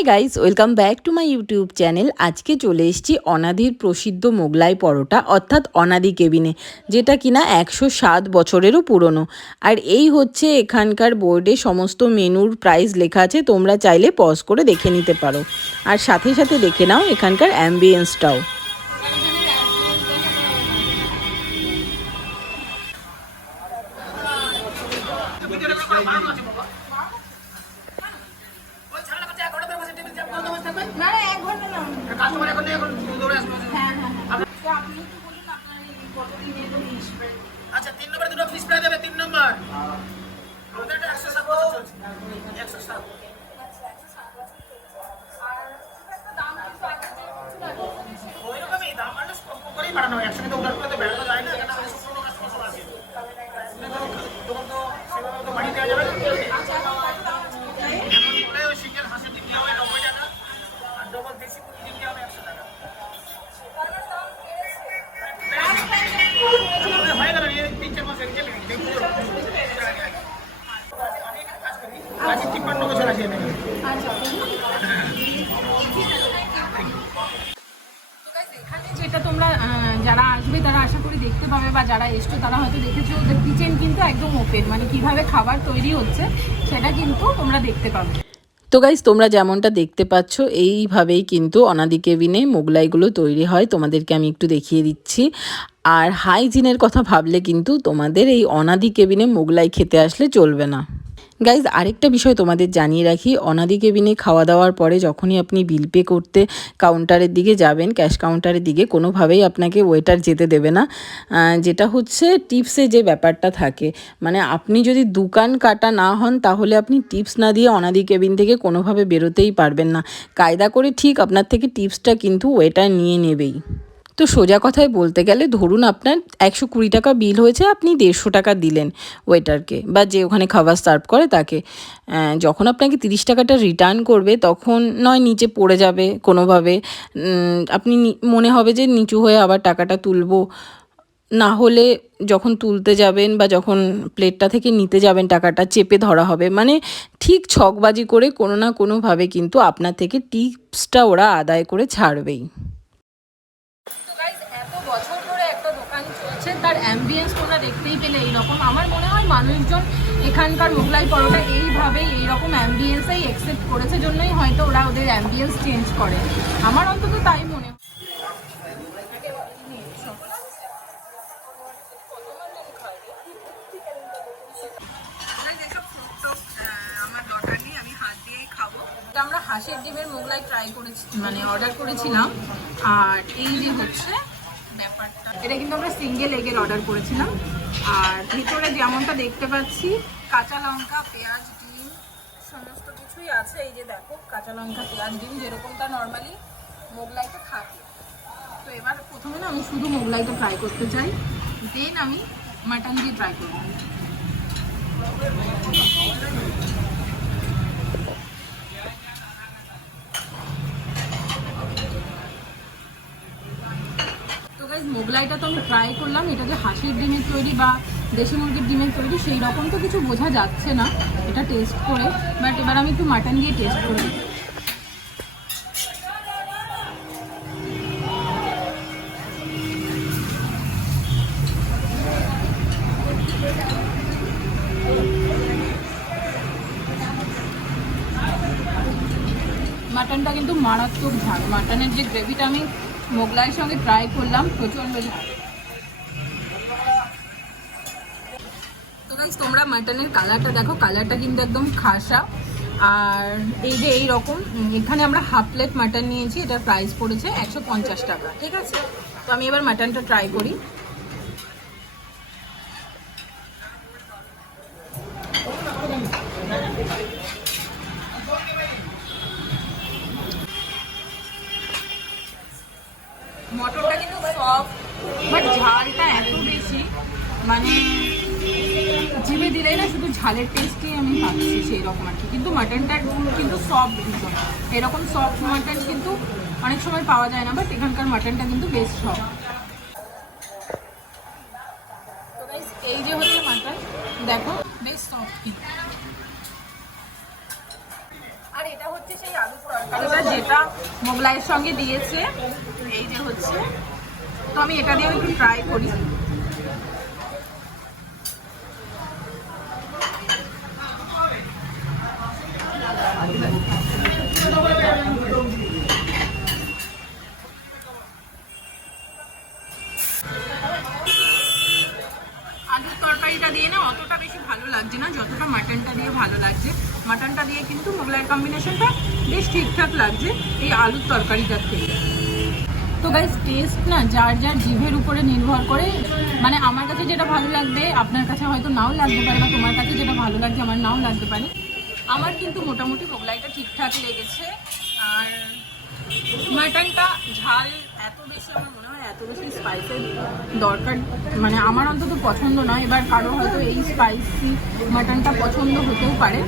Hi guys, welcome back to my YouTube channel. আজকে চলে এসেছি অনাদির প্রসিদ্ধ মোগলাই পরোটা অর্থাৎ অনাদি কেবিনে, যেটা কিনা 107 বছরেরও পুরনো। আর এই হচ্ছে এখানকার বোর্ডে সমস্ত মেনুর প্রাইস লেখা আছে, তোমরা চাইলে পজ করে দেখে নিতে পারো। আর সাথে সাথে দেখে নাও এখানকার অ্যাম্বিয়েন্সটাও। আচ্ছা 3 নম্বরে দুটো ফিশ ফ্রাই দেবে 3 নম্বর আমাদের এটা 107 চলছে 107 ওইরকমই দাম মানুষ কম করেই বাড়ানো হয় একসাথে তো অর্ডার করতে বেড়ানো যায় না কেন আমাদের পুরো কাস্টমার আছে তখন তো সেভাবে তো বাড়ি দেওয়া যাবে না এখন বলে ওই সিঙ্গেল হাঁসের ডিম দেওয়া হয় 90 টাকা আর ডবল দেশি মুরগি ডিম দেওয়া হয় 100 টাকা হয়ে গেল এই 3-4 মাস এর জন্য আজ 53 বছর আছে যেটা তোমরা যারা আসবে তারা আশা করি দেখতে পাবে, বা যারা এসছো তারা হয়তো দেখেছো ওদের কিচেন কিন্তু একদম ওপেন, মানে কিভাবে খাবার তৈরি হচ্ছে সেটা কিন্তু তোমরা দেখতে পাবে। তো গাইস, তোমরা যেমনটা দেখতে পাচ্ছ এইভাবেই কিন্তু অনাদি কেবিনে মোগলাইগুলো তৈরি হয়। তোমাদেরকে আমি একটু দেখিয়ে দিচ্ছি। আর হাইজিনের কথা ভাবলে কিন্তু তোমাদের এই অনাদি কেবিনে মোগলাই খেতে আসলে চলবে না। গাইজ, আরেকটা বিষয় তোমাদের জানিয়ে রাখি, অনাদি কেবিনে খাওয়া দাওয়ার পরে যখনই আপনি বিল পে করতে কাউন্টারের দিকে যাবেন, ক্যাশ কাউন্টারের দিকে, কোনোভাবেই আপনাকে ওয়েটার যেতে দেবে না। যেটা হচ্ছে টিপসে যে ব্যাপারটা থাকে, মানে আপনি যদি দোকান কাটা না হন তাহলে আপনি টিপস না দিয়ে অনাদি কেবিন থেকে কোনোভাবে বেরোতেই পারবেন না। কায়দা করে ঠিক আপনার থেকে টিপসটা কিন্তু ওয়েটার নিয়ে নেবেই। তো সোজা কথায় বলতে গেলে, ধরুন আপনার 120 টাকা বিল হয়েছে, আপনি 150 টাকা দিলেন ওয়েটারকে বা যে ওখানে খাবার সার্ভ করে তাকে। যখন আপনাকে 30 টাকাটা রিটার্ন করবে তখন নয় নিচে পড়ে যাবে কোনোভাবে, আপনি মনে হবে যে নিচু হয়ে আবার টাকাটা তুলবো, না হলে যখন তুলতে যাবেন বা যখন প্লেটটা থেকে নিতে যাবেন টাকাটা চেপে ধরা হবে। মানে ঠিক ছকবাজি করে কোনো না কোনোভাবে কিন্তু আপনার থেকে টিপসটা ওরা আদায় করে ছাড়বেই। তার অ্যাম্বিয়েন্স তোমরা দেখতেই পেলে এইরকম। আমার মনে হয় মানুষজন এখানকার মোগলাই পরোটা এইভাবেই এইরকম অ্যাম্বিয়েন্সেই অ্যাকসেপ্ট করেছে জন্যই হয়তো ওরা ওদের অ্যাম্বিয়েন্স চেঞ্জ করে, আমার অন্তত তাই মনে হয়। আমরা হাঁসের ডিমের মোগলাই ট্রাই করেছি, মানে অর্ডার করেছিলাম। আর এই যে হচ্ছে ব্যাপারটা, এটা কিন্তু আমরা সিঙ্গেল এগের অর্ডার করেছিলাম। আর ভিতরে যেমনটা দেখতে পাচ্ছি কাঁচা লঙ্কা, পেঁয়াজ, ডিম সমস্ত কিছুই আছে। এই যে দেখো, কাঁচা লঙ্কা, পেঁয়াজ, ডিম যেরকমটা নর্মালি মোগলাইটা থাকে। তো এবার প্রথমে না আমি শুধু মোগলাইটা ট্রাই করতে চাই, দেন আমি মাটন দিয়ে ট্রাই করব। মোগলাইটা তো আমি ট্রাই করলাম, এটা যে হাঁসের ডিমের তৈরি বা দেশি মুরগির ডিমের তৈরি সেই রকম তো কিছু বোঝা যাচ্ছে না এটা টেস্ট করে। বাট এবার আমি একটু মাটন দিয়ে টেস্ট করি। মাটনটা কিন্তু মারাত্মক ঝাল। মাটনের যে গ্রেভিটা আমি মোগলাইয়ের সঙ্গে ট্রাই করলাম, প্রচণ্ড ঝাল। তো গাইস, তোমরা মাটনের কালারটা দেখো, কালারটা কিন্তু একদম খাসা। আর এই যে এই রকম, এখানে আমরা হাফ প্লেট মাটন নিয়েছি, এটার প্রাইস পড়েছে 150 টাকা, ঠিক আছে। তো আমি এবার মাটনটা ট্রাই করি। মটনটা কিন্তু সফট, বাট ঝালটা এত বেশি, মানে জিভে দিলেই না শুধু ঝালের টেস্টই আমি পাচ্ছি সেই রকম আর কি। কিন্তু মাটনটা কিন্তু সফট ভীষণ, এরকম সফট মাটন কিন্তু অনেক সময় পাওয়া যায় না, বাট এখানকার মাটনটা কিন্তু বেশ সফট। তো গাইস, এই যে হচ্ছে মাটন, দেখো বেশ সফট। আর এটা হচ্ছে সেই আলু তরকারিটা যেটা মোগলাইয়ের সঙ্গে দিয়েছে, এই যে হচ্ছে, তো আমি এটা দিয়ে একটু ট্রাই করি। আলুর তরকারিটা দিয়ে না অতটা বেশি ভালো লাগছে না যতটা মাটনটা দিয়ে ভালো লাগছে। মাটনটা দিয়ে কিন্তু মোগলাইয়ের কম্বিনেশনটা বেশ ঠিকঠাক লাগছে এই আলুর তরকারিটার থেকে। তো গাইস টেস্ট না যার যার জিভের উপরে নির্ভর করে, মানে আমার কাছে যেটা ভালো লাগবে আপনার কাছে হয়তো নাও লাগতে পারে, বা তোমার কাছে যেটা ভালো লাগছে আমার নাও লাগতে পারে। আমার কিন্তু মোটামুটি মোগলাইটা ঠিকঠাক লেগেছে। আর মাটনটা ঝাল এত বেশি, আমার মনে হয় এত বেশি স্পাইসের দরকার, মানে আমার অন্তত পছন্দ নয়। এবার কারো হয়তো এই স্পাইসি মাটনটা পছন্দ হতেও পারে।